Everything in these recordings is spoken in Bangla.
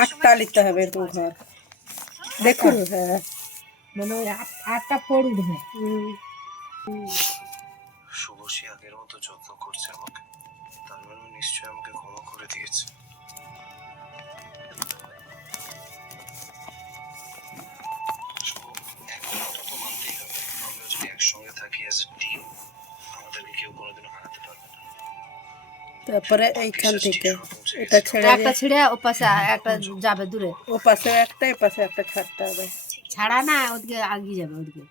আটটা নিতে হবে এরকম ঘর দেখুন। হ্যাঁ মানে ওই আটটা পড় উঠবে। শুভশ্রী আগের মতো যত্ন করছে আমাকে, তার মানে নিশ্চয়ই আমাকে ক্ষমা করে দিয়েছে। একটা তো মানতেই হবে, আমরা যদি একসঙ্গে থাকি অ্যাজ এ টিম, আমাদেরকে কেউ কোনোদিনও হারাতে পারবে না। তারপরে এইখান থেকে এটা ছেড়ে একটা ছিঁড়ে ও পাশে একটা যাবে দূরে, ও পাশে একটা এ পাশে একটা ছাড়তে হবে। ছাড়া না ওদিকে আগিয়ে যাবে ওদিকে।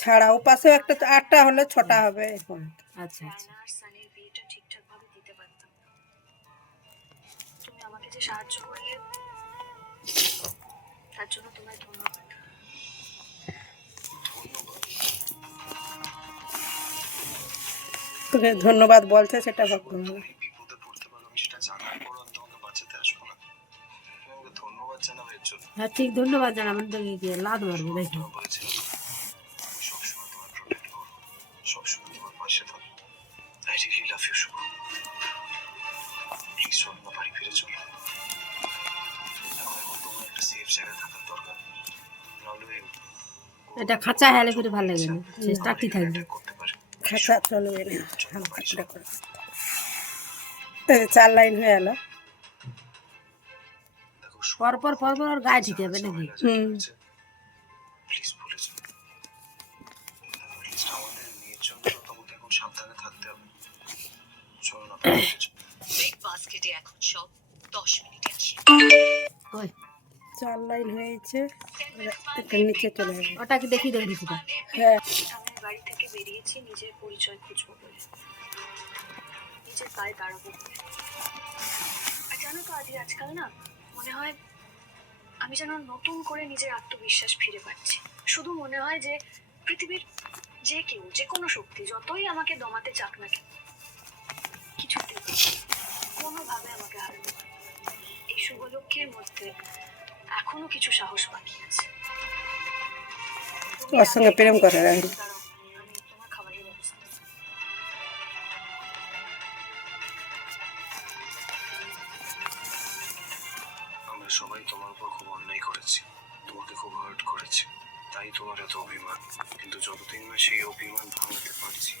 ছাড়া ও পাশে একটা, আটটা হলে ছটা হবে এখন। আচ্ছা আচ্ছা। সানির বিয়েটা ঠিকঠাক ভাবে দিতে পারতাম। তুমি আমাকে যে সাহায্য করলে তার জন্য তোমায় ধন্যবাদ। তোকে ধন্যবাদ বলছে সেটা ভাবতে হবে। বিপদে পড়তে পারো আমি সেটা জানার পর আমি তোমাকে বাঁচাতে আসবো না, তোমাকে ধন্যবাদ জানাবো এর জন্য। হ্যাঁ ঠিক, ধন্যবাদ জানাবেন। তো গিয়ে লাদ মারবো দেখি। বলেছিলাম আমি সবসময় তোমার প্রোটেক্ট করবো, সবসময় তোমার পাশে থাকবো। I really love you Shubho. Please চলো না, বাড়ি ফিরে চলো। এখন তোমার একটা সেফ জায়গায় থাকার দরকার, নাহলে এটা খাঁচা হেলে করে ভালো লাগে না, সে টাকি থাকবে। করতে পারে। খাঁচা চলবে না, হালকা করে করে। 4 লাইন হয়ে গেল। পরপর পরপর আর গায়ে ঠিক হবে নাকি? প্লিজ ভুলে যাও। আমাদের মেয়ের জন্য তোমাকে এখন সাবধানে থাকতে হবে। চলো না, বিগ বাস্কেটে এখন সব 10 মিনিটে আসে। ওই 4 লাইন হয়েছে, এটা নিচে চলে যাবে। ওটা কি দেখি দেখি সেটা। হ্যাঁ আমি বাড়ি থেকে বেরিয়েছি নিজের পরিচয় খুঁজবো বলে, নিজের পায়ে দাঁড়াবো বলে। আর জানো তো আজ আজকাল না মনে হয় আমি যেন নতুন করে নিজের আত্মবিশ্বাস ফিরে পাচ্ছি। শুধু মনে হয় যে পৃথিবীর যে কেউ, যে কোনো শক্তি যতই আমাকে দমাতে চাক না কেন, কিছুতেই কোনোভাবে আমাকে হারাতে পারবে না। এই শুভলক্ষ্মীর মধ্যে এখনো কিছু সাহস বাকি আছে। ওর সঙ্গে প্রেম করে রাখি। দাঁড়াও, আমি তোমার খাবারের ব্যবস্থা করছি। আমরা সবাই তোমার উপর খুব অন্যায় করেছি, তোমাকে খুব হার্ট করেছি, তাই তোমার এত অভিমান। কিন্তু যতদিন না সেই অভিমান ভাঙাতে পারছি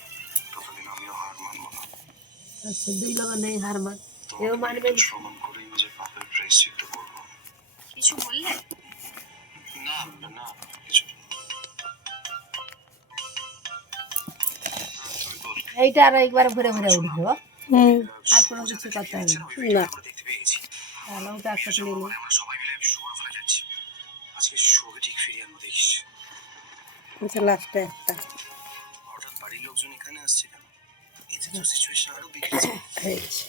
ততদিন আমিও হার মানবো না। আচ্ছা, দুই লগা নেই হার মান, এও তোমাকে মানবে। একটু সমান করেই নিজের পাপের প্রায়শ্চিত্ত করবো। কিছু বললে? না না, কিছু না। তুমি বল। এইটা আর একবার ঘুরে ঘুরে উঠবে। আর কোনো কিছু করতে হবে না। না দেখতে পেয়েছি তাহলে ওটা একটা তুলে নিই। আমরা সবাই মিলে শুভর ফেলে যাচ্ছি। আজকে শুভকে ঠিক ফিরিয়ে আনবো, দেখিস। লাস্টে একটা হঠাৎ বাড়ির লোকজন এখানে আসছে কেন? এতে তো সিচুয়েশন আরো বিগড়েছে। হয়েছে।